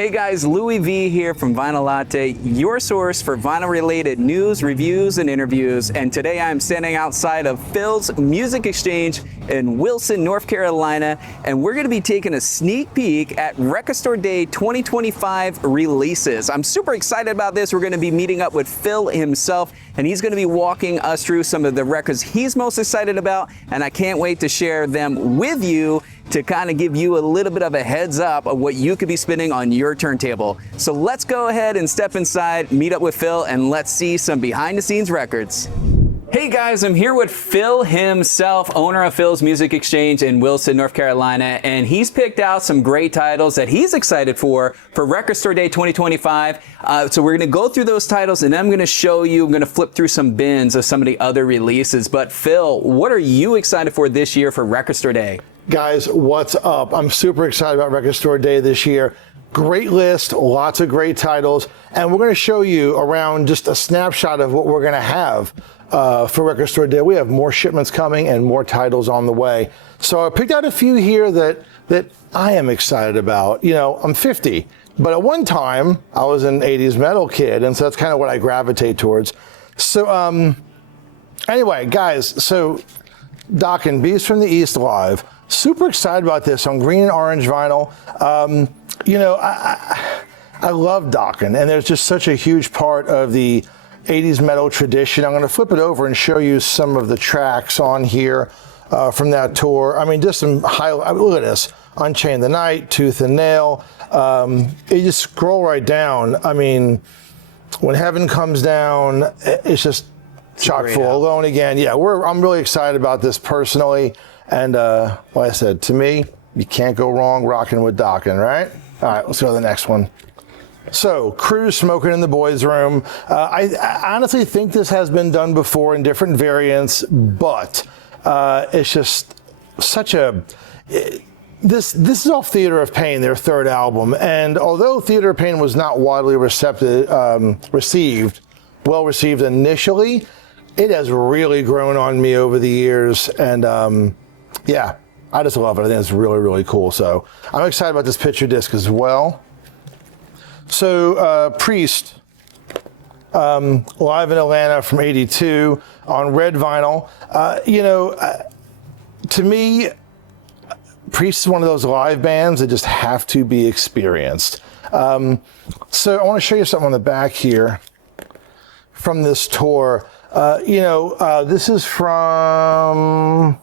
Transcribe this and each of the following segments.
Hey guys, Louis V here from Vinyl Latte, your source for vinyl-related news, reviews, and interviews. And today I'm standing outside of Phil's Music Exchange in Wilson, North Carolina, and we're going to be taking a sneak peek at Record Store Day 2025 releases. I'm super excited about this. We're going to be meeting up with Phil himself, and he's going to be walking us through some of the records he's most excited about, and I can't wait to share them with you to kind of give you a little bit of a heads up of what you could be spinning on your turntable. So let's go ahead and step inside, meet up with Phil, and let's see some behind the scenes records. Hey guys, I'm here with Phil himself, owner of Phil's Music Exchange in Wilson, North Carolina, and he's picked out some great titles that he's excited for Record Store Day 2025. So we're gonna go through those titles, and then I'm gonna show you, I'm gonna flip through some bins of some of the other releases. But Phil, what are you excited for this year for Record Store Day? Guys, what's up? I'm super excited about Record Store Day this year. Great list, lots of great titles, and we're going to show you around just a snapshot of what we're going to have for Record Store Day. We have more shipments coming and more titles on the way. So I picked out a few here that I am excited about. You know, I'm 50, but at one time I was an 80s metal kid, and so that's kind of what I gravitate towards. So anyway, guys, so Doc and Beast from the East live. Super excited about this on green and orange vinyl. You know, I love Dokken, and there's just such a huge part of the 80s metal tradition. I'm going to flip it over and show you some of the tracks on here from that tour. I mean, just some highlight. Look at this: Unchained the Night, Tooth and Nail. You just scroll right down. I mean, When Heaven Comes Down, it's just chock full. Alone Again. Yeah, I'm really excited about this personally. And like I said, to me, you can't go wrong rocking with Dokken, right? All right, let's go to the next one. So, Cruise, Smoking in the Boys' Room. I honestly think this has been done before in different variants, but it's just such a... This is off Theater of Pain, their third album, and although Theater of Pain was not widely well received initially, it has really grown on me over the years, and yeah, I just love it. I think it's really, really cool. So I'm excited about this picture disc as well. So Priest, live in Atlanta from '82 on red vinyl. You know, to me, Priest is one of those live bands that just have to be experienced. So I want to show you something on the back here from this tour. You know, this is from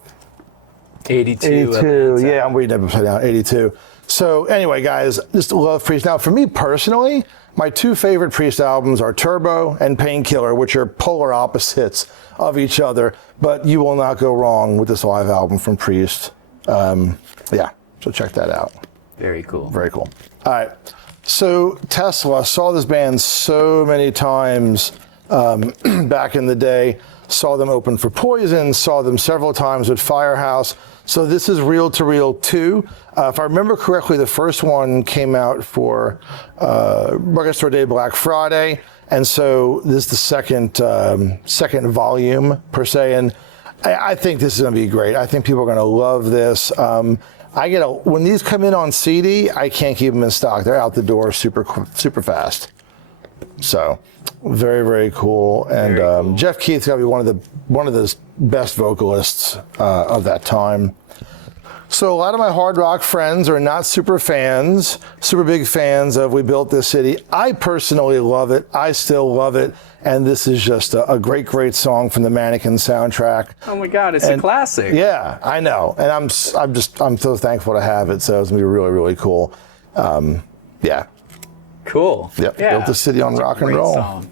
82. Yeah, I'm reading it upside down. 82. So anyway, guys, just love Priest. Now, for me personally, my two favorite Priest albums are Turbo and Painkiller, which are polar opposites of each other. But you will not go wrong with this live album from Priest. Yeah, so check that out. Very cool. Very cool. All right. So Tesla, saw this band so many times back in the day. Saw them open for Poison, saw them several times with Firehouse. So this is Reel to Reel 2. If I remember correctly, the first one came out for Record Store Day Black Friday. And so this is the second volume per se. And I think this is going to be great. I think people are going to love this. When these come in on CD, I can't keep them in stock. They're out the door super fast. So very, very cool. And cool. Jeff Keith's got to be one of the best vocalists of that time. So a lot of my hard rock friends are not super big fans of We Built This City. I personally love it. I still love it. And this is just a great, great song from the Mannequin soundtrack. Oh my God, it's a classic. Yeah, I know. And I'm so thankful to have it. So it's gonna be really, really cool. Yeah. Cool. Yep. Yeah. Built the City on rock and roll. Song.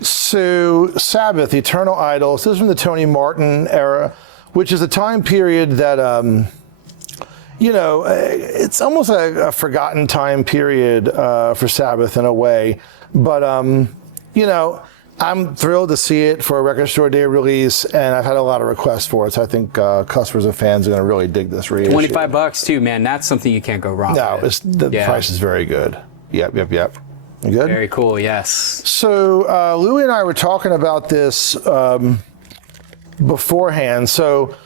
So Sabbath, Eternal Idols. This is from the Tony Martin era, which is a time period that, you know, it's almost a forgotten time period for Sabbath in a way. But, you know, I'm thrilled to see it for a Record Store Day release, and I've had a lot of requests for it, so I think customers and fans are going to really dig this reissue. $25 too, man. That's something you can't go wrong with. No, the price is very good. Yep. You good? Very cool, yes. So Louie and I were talking about this beforehand. So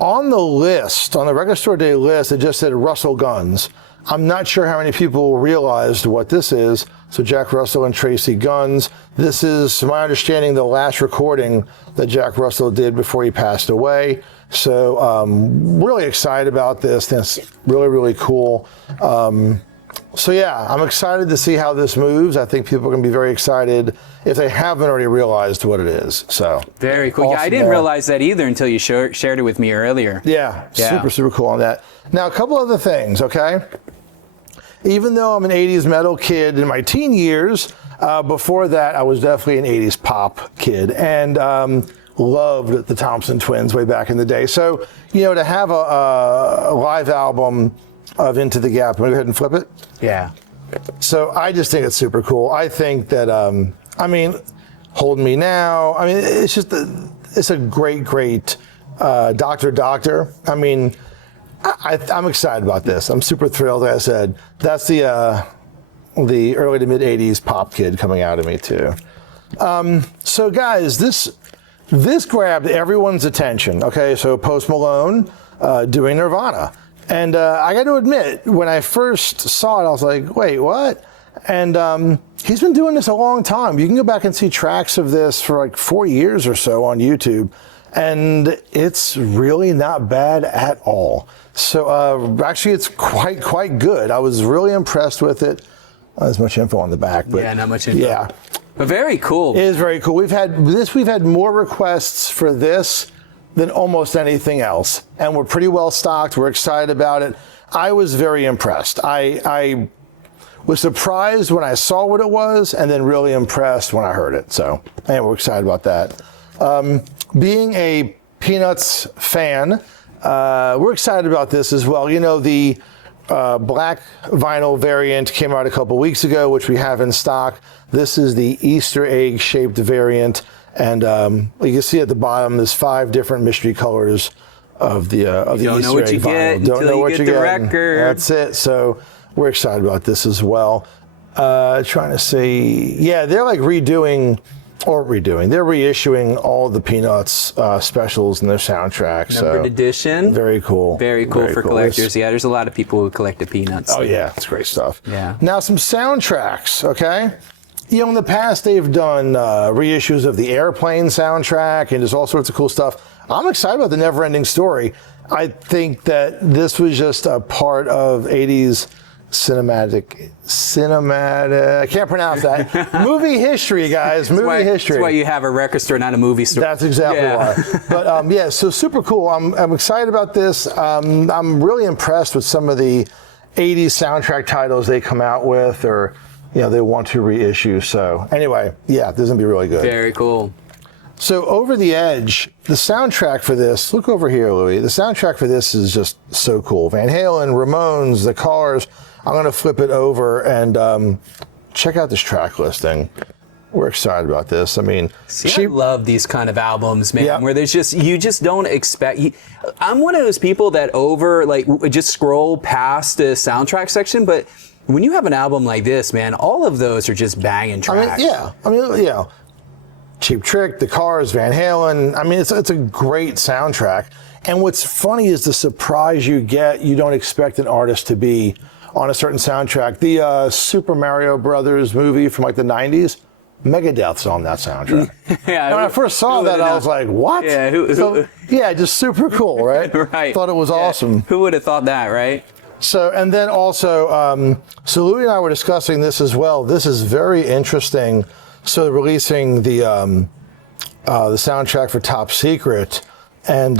on the list, on the Record Store Day list, it just said Russell Guns. I'm not sure how many people realized what this is. So Jack Russell and Tracy Guns. This is, to my understanding, the last recording that Jack Russell did before he passed away. So really excited about this. That's really, really cool. So yeah, I'm excited to see how this moves. I think people are going to be very excited if they haven't already realized what it is. So very cool. Awesome. Yeah, I didn't realize that either until you shared it with me earlier. Yeah, super, super cool on that. Now, a couple other things, okay? Even though I'm an 80s metal kid in my teen years, before that, I was definitely an 80s pop kid and loved the Thompson Twins way back in the day. So, you know, to have a live album of Into the Gap, I'm going to go ahead and flip it. Yeah. So I just think it's super cool. I think that, I mean, Hold Me Now. I mean, it's just, it's a great, great Doctor. I mean, I'm excited about this. I'm super thrilled. Like I said, that's the early to mid 80s pop kid coming out of me too. So guys, this grabbed everyone's attention. Okay, so Post Malone doing Nirvana. And I got to admit, when I first saw it, I was like, wait, what? And he's been doing this a long time. You can go back and see tracks of this for like 4 years or so on YouTube. And it's really not bad at all. So actually, it's quite good. I was really impressed with it. Not as much info on the back, but yeah, not much info. Yeah, but very cool. It is very cool. We've had more requests for this than almost anything else, and we're pretty well stocked. We're excited about it. I was very impressed. I was surprised when I saw what it was, and then really impressed when I heard it. So, and we're excited about that. Being a Peanuts fan, we're excited about this as well. You know, the black vinyl variant came out a couple weeks ago, which we have in stock. This is the Easter egg shaped variant. And you can see at the bottom, there's 5 different mystery colors of the Easter egg vinyl. Don't know what you get. The record. That's it. So we're excited about this as well. Trying to see, yeah, they're like they're reissuing all the Peanuts specials in their soundtrack. Numbered edition. Very cool. Very cool for collectors. Yeah, there's a lot of people who collect the Peanuts. Oh yeah, it's great stuff. Yeah. Now some soundtracks, okay? You know, in the past they've done reissues of the Airplane soundtrack and just all sorts of cool stuff. I'm excited about the Never-Ending Story. I think that this was just a part of 80s cinematic, I can't pronounce that. Movie history, guys, movie history. That's why you have a record store, not a movie store. That's exactly why. But yeah, so super cool. I'm excited about this. I'm really impressed with some of the 80s soundtrack titles they come out with, or you know, they want to reissue. So anyway, yeah, this is gonna be really good. Very cool. So Over the Edge, the soundtrack for this, look over here, Louis. The soundtrack for this is just so cool. Van Halen, Ramones, The Cars. I'm gonna flip it over and check out this track listing. We're excited about this. I mean, I love these kind of albums, man, where there's you just don't expect. I'm one of those people that just scroll past the soundtrack section, but when you have an album like this, man, all of those are just banging tracks. I mean, yeah. Cheap Trick, The Cars, Van Halen. I mean, it's a great soundtrack. And what's funny is the surprise you get. You don't expect an artist to be on a certain soundtrack. The Super Mario Brothers movie from like the 90s, Megadeth's on that soundtrack. Yeah, when I first saw that, I was like, what? Yeah, yeah, just super cool, right? Right. Thought it was awesome. Who would have thought that, right? So, and then also, so Louis and I were discussing this as well. This is very interesting. So they're releasing the soundtrack for Top Secret, and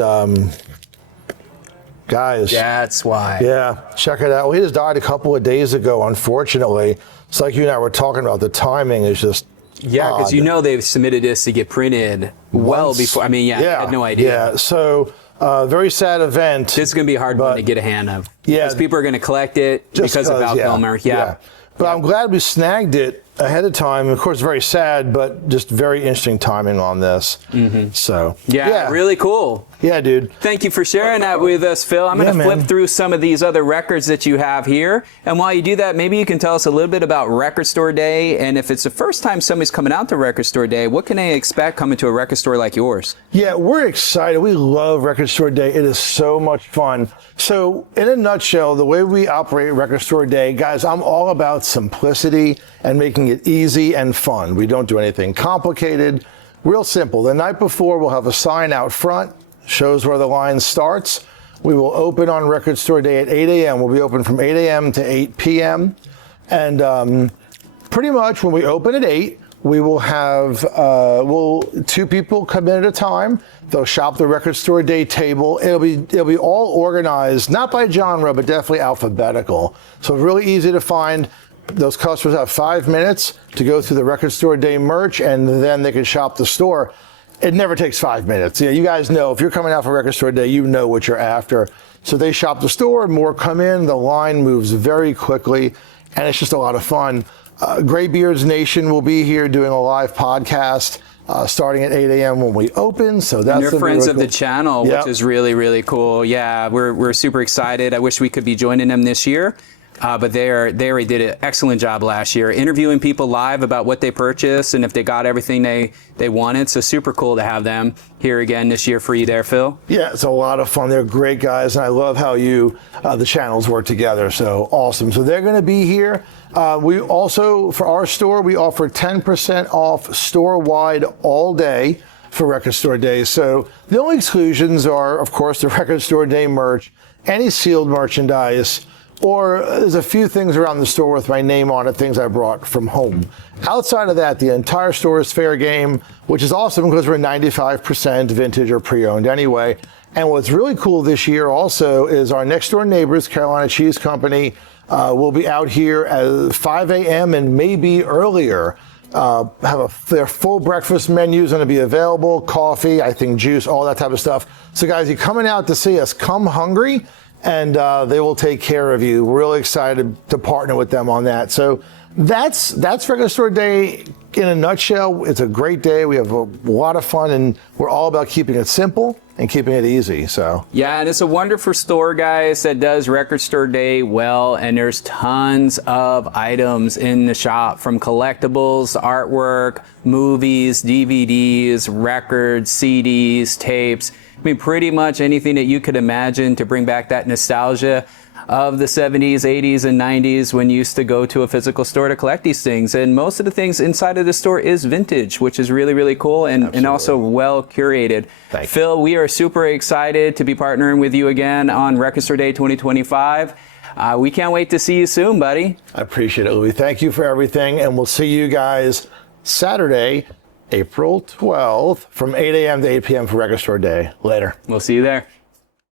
guys, that's why. Yeah, check it out. Well, he just died a couple of days ago, unfortunately. It's like you and I were talking about. The timing is just because you know they've submitted this to get printed well before. I mean, I had no idea. Yeah, so very sad event. This is going to be a hard one to get a hand of. Yeah, because people are going to collect it because of Val Kilmer. Yeah. But I'm glad we snagged it ahead of time. Of course, very sad, but just very interesting timing on this. So Yeah, really cool. Yeah, dude. Thank you for sharing that with us, Phil. I'm going to flip through some of these other records that you have here. And while you do that, maybe you can tell us a little bit about Record Store Day. And if it's the first time somebody's coming out to Record Store Day, what can they expect coming to a record store like yours? Yeah, we're excited. We love Record Store Day. It is so much fun. So in a nutshell, the way we operate Record Store Day, guys, I'm all about simplicity and making it easy and fun. We don't do anything complicated. Real simple. The night before, we'll have a sign out front, shows where the line starts. We will open on Record Store Day at 8 a.m. We'll be open from 8 a.m. to 8 p.m. And pretty much when we open at 8, we will have 2 people come in at a time. They'll shop the Record Store Day table. It'll be all organized, not by genre, but definitely alphabetical. So really easy to find. Those customers have 5 minutes to go through the Record Store Day merch, and then they can shop the store. It never takes 5 minutes. You guys know, if you're coming out for Record Store Day, you know what you're after. So they shop the store, more come in, the line moves very quickly, and it's just a lot of fun. Graybeards Nation will be here doing a live podcast starting at 8 a.m. when we open. So that's They're friends really of the channel, which is really, really cool. Yeah, we're super excited. I wish we could be joining them this year. But they already did an excellent job last year, interviewing people live about what they purchased and if they got everything they wanted. So super cool to have them here again this year for you there, Phil. Yeah, it's a lot of fun. They're great guys, and I love how the channels work together. So awesome. So they're going to be here. We also, for our store, we offer 10% off store-wide all day for Record Store Day. So the only exclusions are, of course, the Record Store Day merch, any sealed merchandise, or there's a few things around the store with my name on it, things I brought from home. Outside of that, the entire store is fair game, which is awesome because we're 95% vintage or pre-owned anyway. And what's really cool this year also is our next door neighbors, Carolina Cheese Company, will be out here at 5 a.m. and maybe earlier. Their full breakfast menu is going to be available, coffee, I think juice, all that type of stuff. So guys, you're coming out to see us, come hungry, and they will take care of you. We're really excited to partner with them on that. So that's Record Store Day in a nutshell. It's a great day. We have a lot of fun, and we're all about keeping it simple and keeping it easy. So yeah, and it's a wonderful store, guys, that does Record Store Day well, and there's tons of items in the shop, from collectibles, artwork, movies, DVDs, records, CDs, tapes. I mean, pretty much anything that you could imagine to bring back that nostalgia of the 70s, 80s, and 90s when you used to go to a physical store to collect these things. And most of the things inside of the store is vintage, which is really, really cool and also well curated. Phil, we are super excited to be partnering with you again on Record Store Day 2025. We can't wait to see you soon, buddy. I appreciate it, Louis. Thank you for everything, and we'll see you guys Saturday, April 12th from 8 a.m. to 8 p.m. for Record Store Day. Later. We'll see you there.